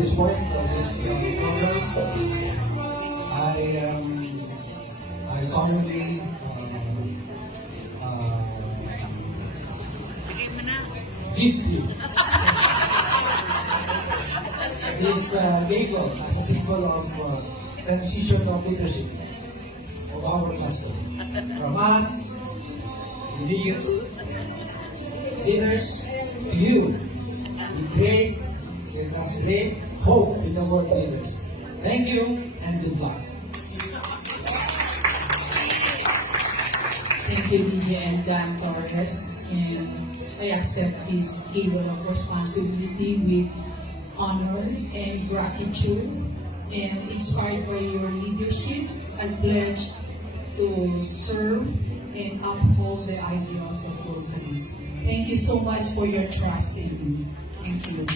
this point of this program. I solemnly deeply this label as a symbol of transition of leadership of our cluster. From us, religious leaders, to you, it has great hope in the world leaders. Thank you and good luck. Thank you, DJ and Dan Torres. And I accept this label of responsibility with honor and gratitude. And inspired by your leadership, I pledge to serve and uphold the ideals of Rotary. Thank you so much for your trust in me. Thank you.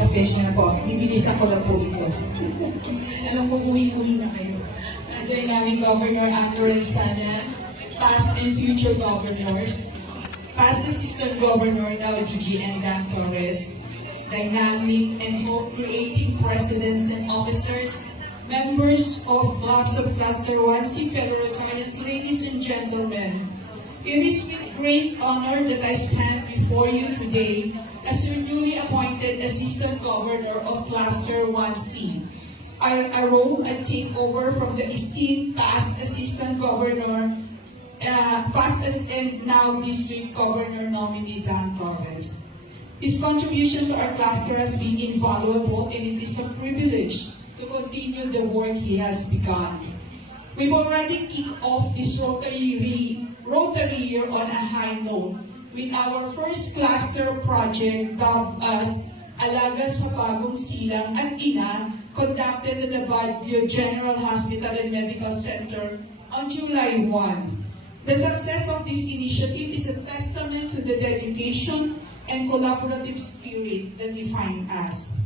Pasensya na po, bibilisan ko lang po ito. Alam ko, uwi-uwi na kayo. Dynamic Governor Andrew Sana, past and future governors, past Assistant Governor, now DG and Dan Torres, dynamic and hope-creating presidents and officers, members of Clubs of Cluster 1C Federatarians, ladies and gentlemen. It is with great honor that I stand before you today as your newly appointed Assistant Governor of Cluster 1C. A role I take over from the esteemed past Assistant Governor, and now District Governor nominee Dan Torres. His contribution to our cluster has been invaluable, and it is a privilege to continue the work he has begun. We've already kicked off this Rotary year on a high note with our first cluster project dubbed as Alaga sa Bagong Silang at Ina, conducted at the Baguio General Hospital and Medical Center on July 1. The success of this initiative is a testament to the dedication and collaborative spirit that define us.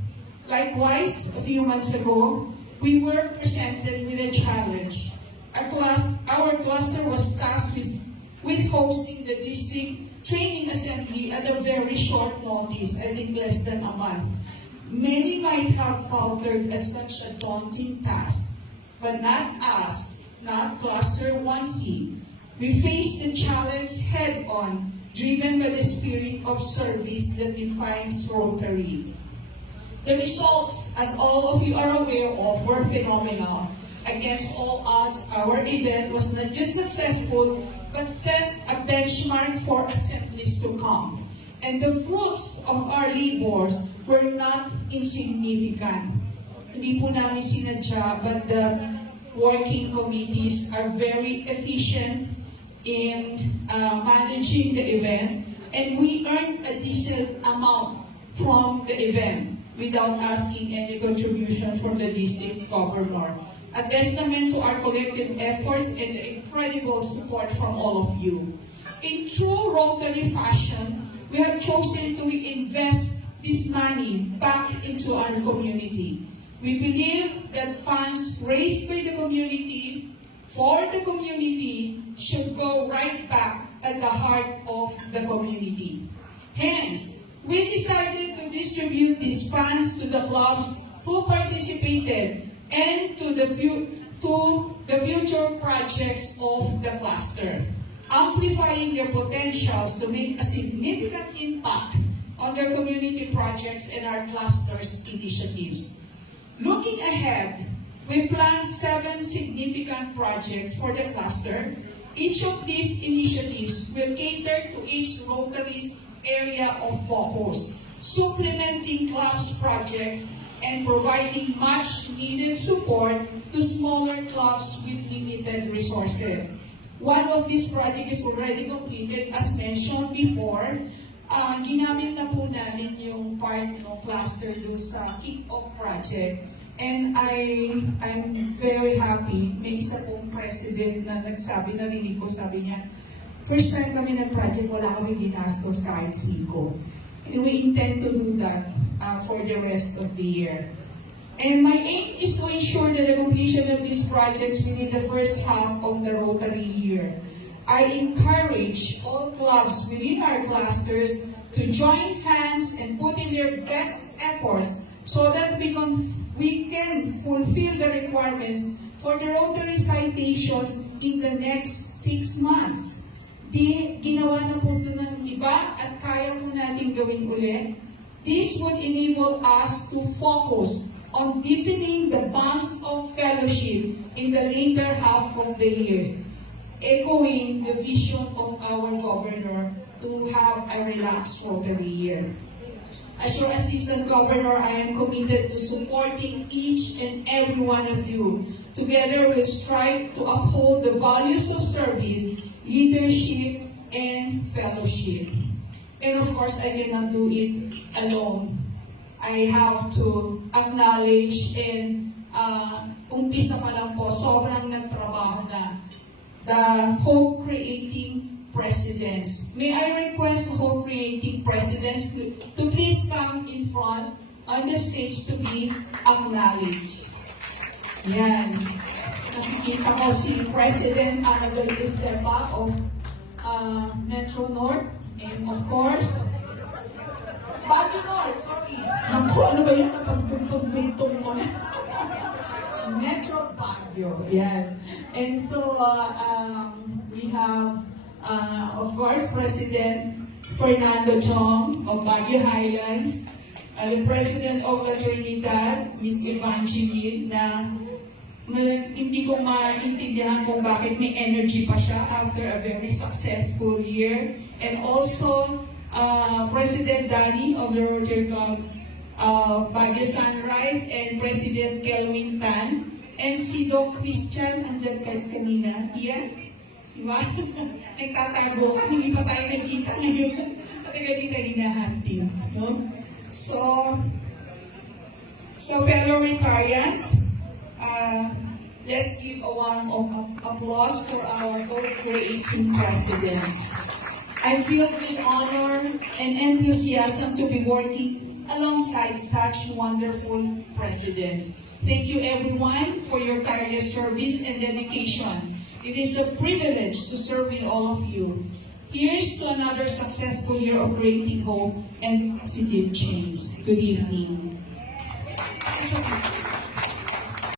Likewise, a few months ago, we were presented with a challenge. Our cluster was tasked with hosting the district training assembly at a very short notice, I think less than a month. Many might have faltered at such a daunting task, but not us, not Cluster 1C. We faced the challenge head-on, driven by the spirit of service that defines Rotary. The results, as all of you are aware of, were phenomenal. Against all odds, our event was not just successful, but set a benchmark for assemblies to come. And the fruits of our labors were not insignificant. Hindi po namin sinadya, but the working committees are very efficient in managing the event, and we earned a decent amount from the event without asking any contribution from the district governor. A testament to our collective efforts and the incredible support from all of you. In true Rotary fashion, we have chosen to reinvest this money back into our community. We believe that funds raised by the community, for the community, should go right back at the heart of the community. Hence, we decided to distribute these funds to the clubs who participated and to the future projects of the cluster, amplifying their potentials to make a significant impact on their community projects and our cluster's initiatives. Looking ahead, we plan 7 significant projects for the cluster. Each of these initiatives will cater to each Rotary's area of focus, supplementing clubs' projects and providing much-needed support to smaller clubs with limited resources. One of these projects is already completed, as mentioned before. Ginamit na po namin yung part ng cluster doon sa kick-off project. And I'm very happy. May isa pong president na nagsabi, narinig ko, sabi niya, first time kami ng project, wala kami ginastos kahit 5. And we intend to do that for the rest of the year. And my aim is to ensure that the completion of these projects within the first half of the Rotary year. I encourage all clubs within our clusters to join hands and put in their best efforts so that we can fulfill the requirements for the Rotary citations in the next 6 months. Ginawa na po ito ng iba at kaya po natin gawin ulit. This would enable us to focus on deepening the bonds of fellowship in the later half of the years, echoing the vision of our governor to have a relaxed Rotary year. As your Assistant Governor, I am committed to supporting each and every one of you. Together, we'll strive to uphold the values of service, leadership, and fellowship. And of course, I cannot do it alone. I have to acknowledge and umpisa pa lang po, sobrang nagtrabaho na the hope-creating presidents. May I request the hope-creating presidents to please come in front on the stage to be acknowledged. Yan. Nakikita ko si President Annabel Estepa of Metro North. And of course, Baguio North, sorry. Naku, ano ba yan? Napagdugtog-dugtog mo na. Metro Baguio, yan. And so, we have, of course, President Fernando Chong of Baguio Highlands, the President of La Trinidad, Ms. Evangeline, na hindi ko maintindihan kung bakit may energy pa siya after a very successful year. And also, President Danny of the Rotary Club Baguio Sunrise, and President Kelvin Tan, and si Doc Christian, andyan kanina. Iyan? Diba? Nagtatago ka, hindi pa tayo nagkita ngayon. Patagal din tayo hinahantin. No? So fellow retirees, let's give a warm applause for our hope-creating presidents. I feel the honor and enthusiasm to be working alongside such wonderful presidents. Thank you everyone for your tireless service and dedication. It is a privilege to serve with all of you. Here's to another successful year of creating hope and positive change. Good evening.